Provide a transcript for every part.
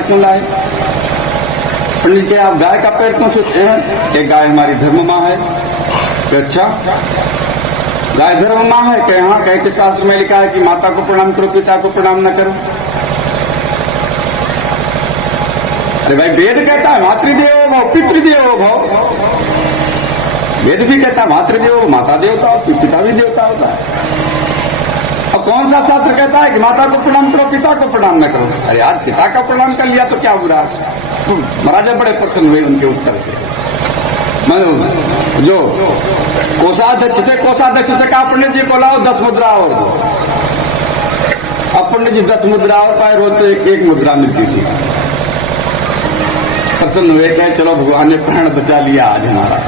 माला क्यों लाए? पंडित जी आप गाय का पैर क्यों छूते हैं? एक गाय हमारी धर्म माँ है। अच्छा गाय धर्म माँ है कि हाँ कह के शास्त्र में लिखा है कि माता को प्रणाम करो पिता को प्रणाम न करो। अरे भाई वेद कहता है मातृदेवो भव पितृदेवो भव। वेद भी कहता है मातृदेवो माता देवता हो पिता भी देवता होता है। अब कौन सा शास्त्र कहता है कि माता को प्रणाम करो पिता को प्रणाम न करो? अरे आज पिता का प्रणाम कर लिया तो क्या बुरा? तो महाराजा बड़े प्रसन्न हुए उनके उत्तर से। जो कोषाध्यक्ष थे कोषाध्यक्ष से कहा पंडित जी को लाओ 10 मुद्रा और दो। अब पंडित जी 10 मुद्रा और पाए, रोज तो एक मुद्रा मिलती थी। प्रसन्न हुए कहे चलो भगवान ने प्राण बचा लिया आज हमारा।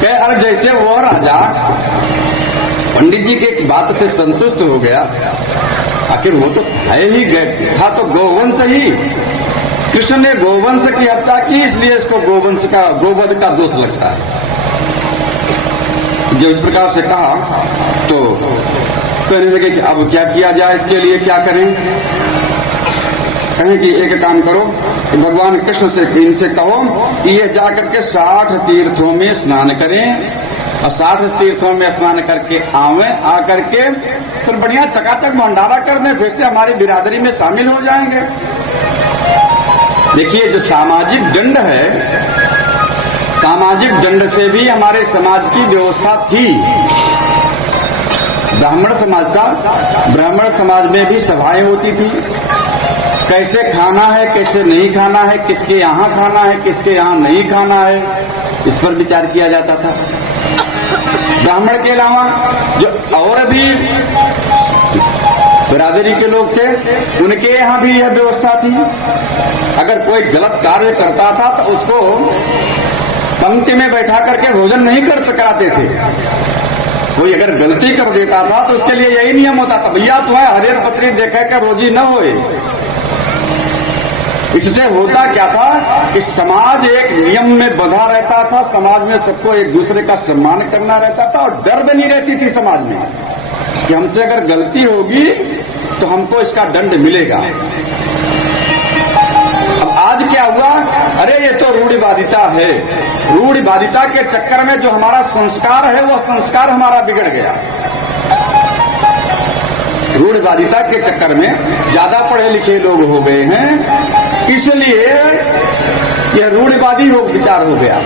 कहे अरे जैसे वो राजा पंडित जी की बात से संतुष्ट हो गया, आखिर वो तो है ही था तो गोवंश ही। कृष्ण ने गोवंश की हत्या की इसलिए इसको गोवंश का गोवध का दोष लगता है। जो इस प्रकार से कहा तो कहने लगे कि अब क्या किया जाए, इसके लिए क्या करें? कहें कि एक काम करो भगवान कृष्ण से इनसे कहो कि ये जाकर के 60 तीर्थों में स्नान करें और 60 तीर्थों में स्नान करके आवे, आकर के फिर बढ़िया चकाचक भंडारा कर दें, फिर से हमारी बिरादरी में शामिल हो जाएंगे। देखिए जो सामाजिक दंड है, सामाजिक दंड से भी हमारे समाज की व्यवस्था थी। ब्राह्मण समाज में भी सभाएं होती थी, कैसे खाना है कैसे नहीं खाना है, किसके यहाँ खाना है किसके यहाँ नहीं खाना है, इस पर विचार किया जाता था। ब्राह्मण के अलावा जो और भी बिरादरी के लोग थे उनके यहाँ भी यह व्यवस्था थी। अगर कोई गलत कार्य करता था तो उसको पंक्ति में बैठा करके भोजन नहीं कराते थे। कोई अगर गलती कर देता था तो उसके लिए यही नियम होता था, भैया तुम्हें हरियर पत्री देखे का रोजी न होए। इससे होता क्या था कि समाज एक नियम में बंधा रहता था, समाज में सबको एक दूसरे का सम्मान करना रहता था और डर बनी रहती थी समाज में कि हमसे अगर गलती होगी तो हमको इसका दंड मिलेगा। अब आज क्या हुआ? अरे ये तो रूढ़िवादिता है। रूढ़िवादिता के चक्कर में जो हमारा संस्कार है वह संस्कार हमारा बिगड़ गया। रूढ़िवादिता के चक्कर में ज्यादा पढ़े लिखे लोग हो गए हैं, इसलिए यह रूढ़िवादी विचार हो गया।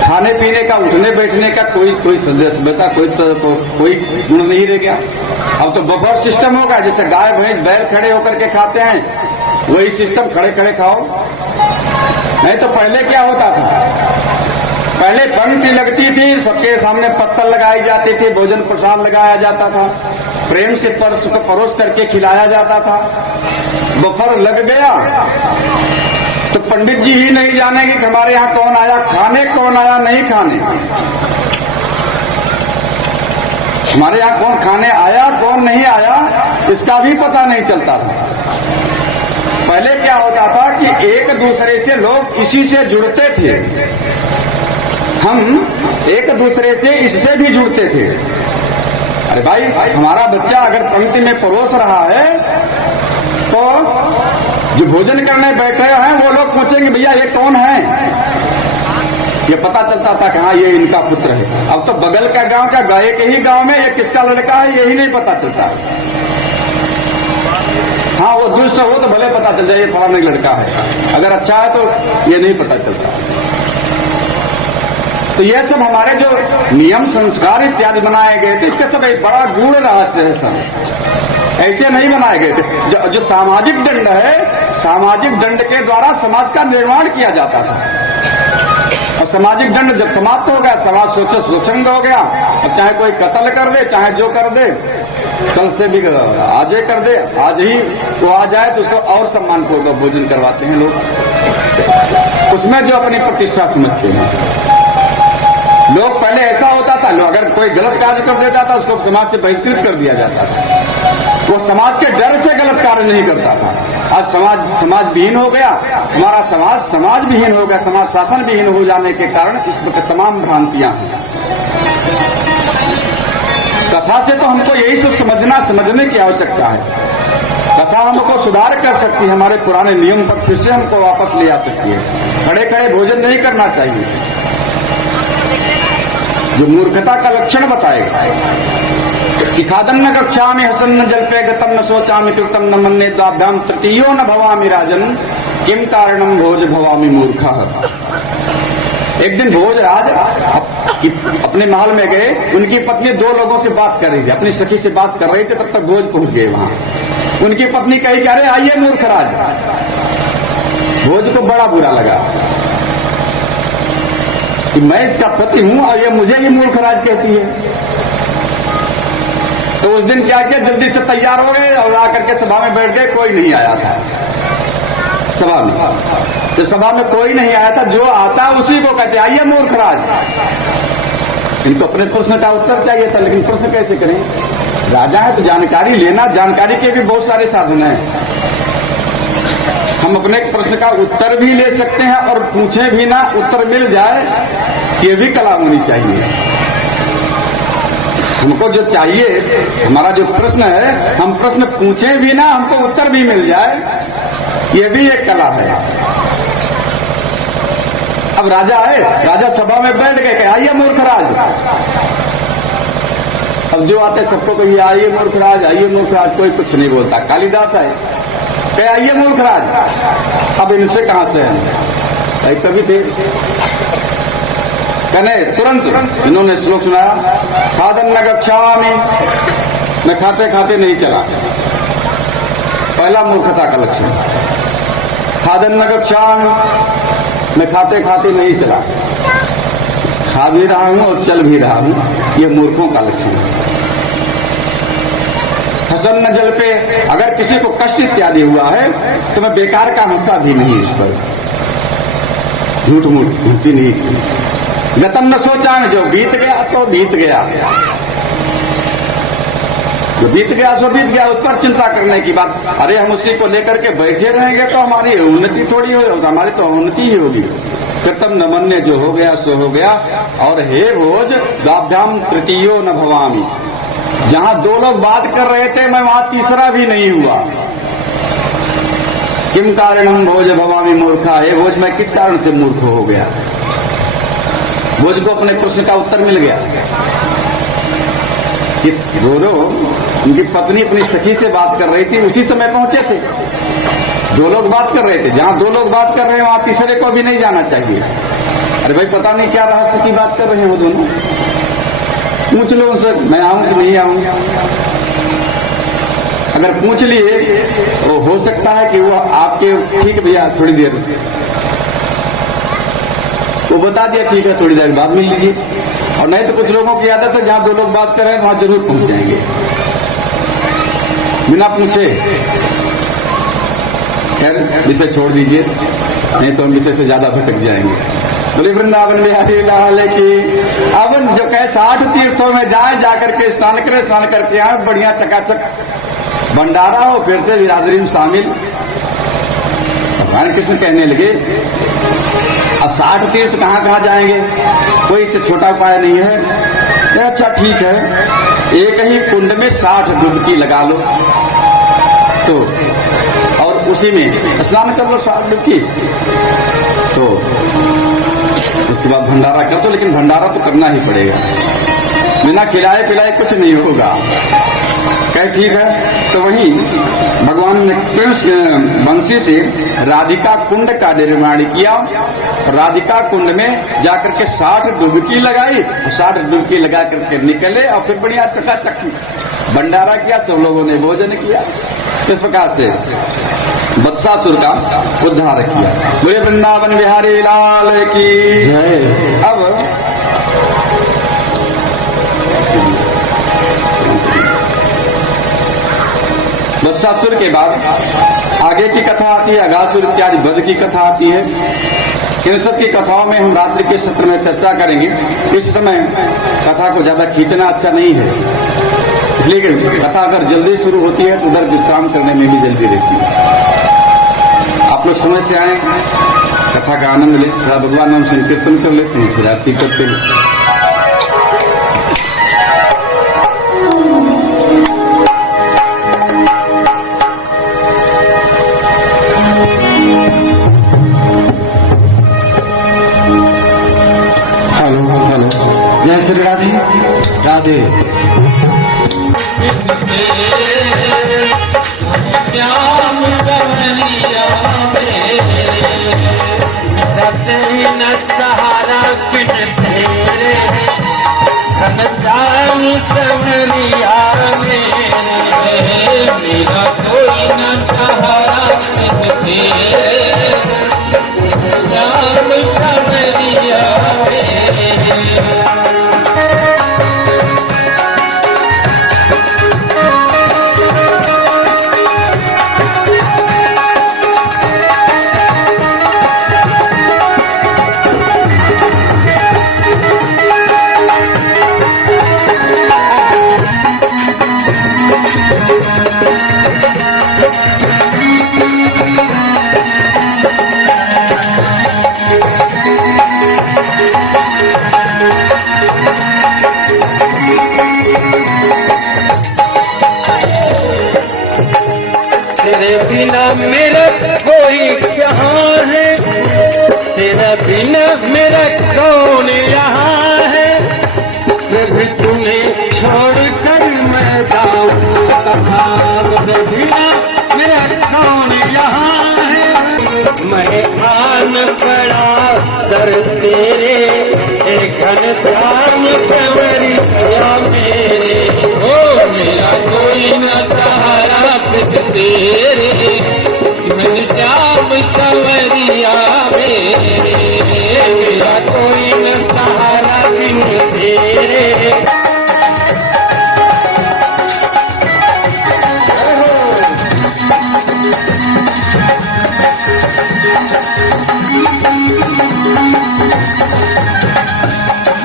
खाने पीने का उठने बैठने का कोई सभ्यता कोई गुण नहीं रह गया। अब तो बफर सिस्टम होगा, जैसे गाय भैंस बैल खड़े होकर के खाते हैं वही सिस्टम, खड़े खड़े खाओ। नहीं तो पहले क्या होता था? पहले पंक्ति लगती थी, सबके सामने पत्तल लगाई जाती थी, भोजन प्रसाद लगाया जाता था, प्रेम से परोस करके खिलाया जाता था। बफर लग गया तो पंडित जी ही नहीं जानेंगे कि हमारे यहाँ कौन आया खाने, कौन आया नहीं खाने। हमारे यहाँ कौन खाने आया कौन नहीं आया इसका भी पता नहीं चलता था। पहले क्या होता था कि एक दूसरे से लोग इसी से जुड़ते थे, हम एक दूसरे से इससे भी जुड़ते थे। अरे भाई हमारा बच्चा अगर पंक्ति में परोस रहा है तो जो भोजन करने बैठे हैं वो लोग पूछेंगे भैया ये कौन है, ये पता चलता था कि हाँ ये इनका पुत्र है। अब तो बगल का गांव का गाय के ही गांव में ये किसका लड़का है यही नहीं पता चलता। हाँ वो दुष्ट हो तो भले पता चल जाए ये फलाने लड़का है, अगर अच्छा है तो ये नहीं पता चलता। तो ये सब हमारे जो नियम संस्कार इत्यादि बनाए गए थे इसके सब एक बड़ा गूढ़ रहस्य है। सब ऐसे नहीं बनाए गए थे। जो सामाजिक दंड है, सामाजिक दंड के द्वारा समाज का निर्माण किया जाता था। और सामाजिक दंड जब समाप्त हो गया, समाज स्वच्छंद हो गया। अब चाहे कोई कत्ल कर दे चाहे जो कर दे, कल से भी आज ही कर दे, आज ही तो आ जाए तो उसको और सम्मान पूर्वक भोजन करवाते हैं लोग, उसमें जो अपनी प्रतिष्ठा समझते हैं लोग। पहले ऐसा होता था, लोग अगर कोई गलत कार्य कर देता था उसको समाज से बहिष्कृत कर दिया जाता था, वो समाज के डर से गलत कार्य नहीं करता था। आज समाज विहीन हो गया, हमारा समाज विहीन हो गया, समाज शासन विहीन हो जाने के कारण इस तमाम भ्रांतियां हैं। कथा से तो हमको यही सब समझने की आवश्यकता है। कथा हमको सुधार कर सकती है, हमारे पुराने नियम पर फिर से हमको वापस ले आ सकती है। खड़े खड़े भोजन नहीं करना चाहिए, जो मूर्खता का लक्षण बताएगा कि खादन्न कक्षामि हसन्न जल्पे गतम न सोचामि तीर्थम न मन्ये द्वाभ्याम तृतीयो न भवामि राजन किम कारणम भोज भवामि मूर्खः। एक दिन भोजराज अपने महल में गए, उनकी पत्नी दो लोगों से बात कर रही थी, अपनी सखी से बात कर रही थी, तब तक भोज पहुंच गए वहां। उनकी पत्नी कही कह रहे आइए मूर्खराज। भोज को बड़ा बुरा लगा कि मैं इसका पति हूं और ये मुझे ही मूर्खराज कहती है। तो उस दिन क्या किया, जल्दी से तैयार हो गए और आकर के सभा में बैठ गए। कोई नहीं आया था सभा में, तो सभा में कोई नहीं आया था, जो आता उसी को कहते आइए मूर्खराज। इनको अपने प्रश्न का उत्तर चाहिए था, लेकिन प्रश्न कैसे करें, राजा है तो जानकारी लेना, जानकारी के भी बहुत सारे साधन हैं। हम अपने प्रश्न का उत्तर भी ले सकते हैं और पूछे भी ना, उत्तर मिल जाए, ये भी कला होनी चाहिए। हमको जो चाहिए, हमारा जो प्रश्न है, हम प्रश्न पूछे भी ना, हमको उत्तर भी मिल जाए, ये भी एक कला है। अब राजा है, राजा सभा में बैठ गए, आइए मूर्खराज। अब जो आते सबको कहिए आइए मूर्खराज, आइए मूर्खराज, कोई कुछ नहीं बोलता। कालिदास है, कहे आइए मूर्खराज। अब इनसे कहां से है, कभी थे कहने तुरंत इन्होंने श्लोक सुनाया, खादन्न गच्छामि, मैं खाते खाते नहीं चला। पहला मूर्खता का लक्षण, खादन्न गच्छामि, मैं खाते खाते नहीं चला। खा भी रहा हूं और चल भी रहा हूं, यह मूर्खों का लक्षण है। हसन्न जल पे, अगर किसी को कष्ट इत्यादि हुआ है तो मैं बेकार का हंसा भी नहीं, इस पर झूठ मूठ हंसी नहीं की। गतम न सोचा, जो बीत गया तो बीत गया, जो बीत गया सो बीत गया, उस पर चिंता करने की बात। अरे हम उसी को लेकर के बैठे रहेंगे तो हमारी उन्नति थोड़ी होगी, हमारी तो उन्नति ही होगी। कृतम न मन्ये, जो हो गया सो हो गया। और हे भोज द्वाभ्याम तृतीयो न भवामि, जहां दो लोग बात कर रहे थे मैं वहां तीसरा भी नहीं हुआ। किम कारणम भोज भवामि मूर्खा, हे भोज मैं किस कारण से मूर्ख हो गया। भोज को अपने प्रश्न का उत्तर मिल गया कि दोनों, उनकी पत्नी अपनी सखी से बात कर रही थी, उसी समय पहुंचे थे। दो लोग बात कर रहे थे, जहां दो लोग बात कर रहे हैं वहां तीसरे को भी नहीं जाना चाहिए। अरे भाई पता नहीं क्या रहस्य की बात कर रहे हैं वो दोनों, पूछ लो उनसे मैं आऊं कि नहीं आऊं। अगर पूछ लिए तो हो सकता है कि वो आपके ठीक भैया थोड़ी देर, वो बता दिया ठीक है थोड़ी देर बाद मिल लीजिए। और नहीं तो कुछ लोगों की आदत है जहां दो लोग बात कर रहे हैं वहां जरूर पहुंच जाएंगे बिना पूछे। खैर विषय छोड़ दीजिए, नहीं तो हम विषय से ज्यादा भटक जाएंगे। बोले वृंदावन बिहारी लाल की। अब जो कहे 60 तीर्थों में जाए, जाकर के स्नान करें, स्नान करके आए, बढ़िया चकाचक भंडारा हो, फिर से बिरादरी में शामिल। भगवान कृष्ण कहने लगे अब 60 तीर्थ कहाँ कहाँ जाएंगे, कोई इससे छोटा उपाय नहीं है। अच्छा ठीक है, एक ही कुंड में 60 डुबकी लगा लो तो, और उसी में स्नान कर लो 60 डुबकी, तो उसके बाद भंडारा कर दो। लेकिन भंडारा तो करना ही पड़ेगा, बिना खिलाए पिलाए कुछ नहीं होगा। कहे ठीक है। तो वहीं भगवान ने कृष्ण वंशी से राधिका कुंड का निर्माण किया। राधिका कुंड में जाकर के 60 डुबकी लगाई, 60 डुबकी लगा करके निकले और फिर बढ़िया चकाचक भंडारा किया, सब लोगों ने भोजन किया। इस प्रकार से वत्सासुर का उद्धार किया। बोले वृंदावन बिहारी लाल की जय। अब वत्सासुर के बाद आगे की कथा आती है, अगासुर इत्यादि वध की कथा आती है। इन सब की कथाओं में हम रात्रि के सत्र में चर्चा करेंगे। इस समय कथा को ज्यादा खींचना अच्छा नहीं है, इसलिए कथा अगर जल्दी शुरू होती है तो उधर विश्राम करने में भी जल्दी रहती है। आप लोग समय से आए, कथा का आनंद ले, थोड़ा भगवान नाम संकीर्तन कर लेते हैं, फिर आरती करते हैं। श्री राधे राधे। श्याम कंवरिया न सहारा किन तेरे श्याम कंवरिया मेरा कोई न सहारा किन तेरे श्याम कंवरिया तेरे बिना मेरा कोई कहाँ है, तेरा बिना मेरा कौन यहाँ है, फिर तुम्हें छोड़कर मैं जाऊँ कहाँ। तेरे बिना मेरा कौन यहाँ है, मैं आन पड़ा दर तेरे एक घनश्याम कंवरिया मेरे। ओ मेरा कोई न सहारा तेरे घनश्याम कंवरिया मेरे, मेरा कोई न सहारा बिन तेरे।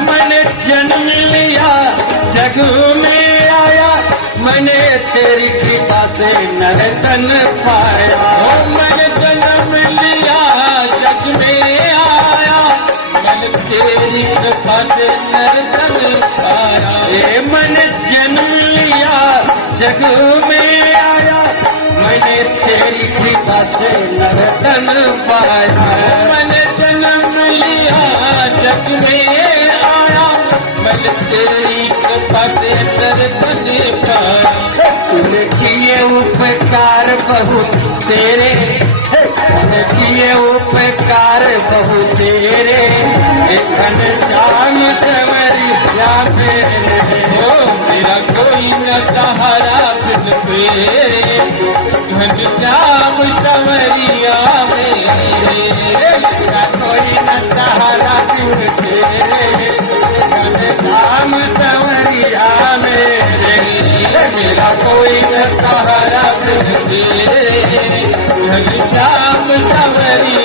मैंने जन्म लिया जग में आया, मैंने तेरी कृपा से नर्तन पाया। मैंने जन्म लिया जग में आया, मैंने तेरी कृपा से नर्तन पाया। मैंने जन्म लिया जग में आया, मैंने तेरी कृपा से नर्तन पाया। मैंने जन्म लिया जग में आया, मैंने तेरी कृपा से नर्तन पाया। तूने किए उपकार बहुत तेरे, तूने किए उपकार बहुत तेरे, घनश्याम कंवरिया मेरे। ओ मेरा कोई न सहारा बिन तेरे, घनश्याम कंवरिया मेरे। मेरा कोई न सहारा बिन तेरे, घनश्याम कंवरिया मेरे। मेरा कोई न सहारा बिन तेरे, घनश्याम कंवरिया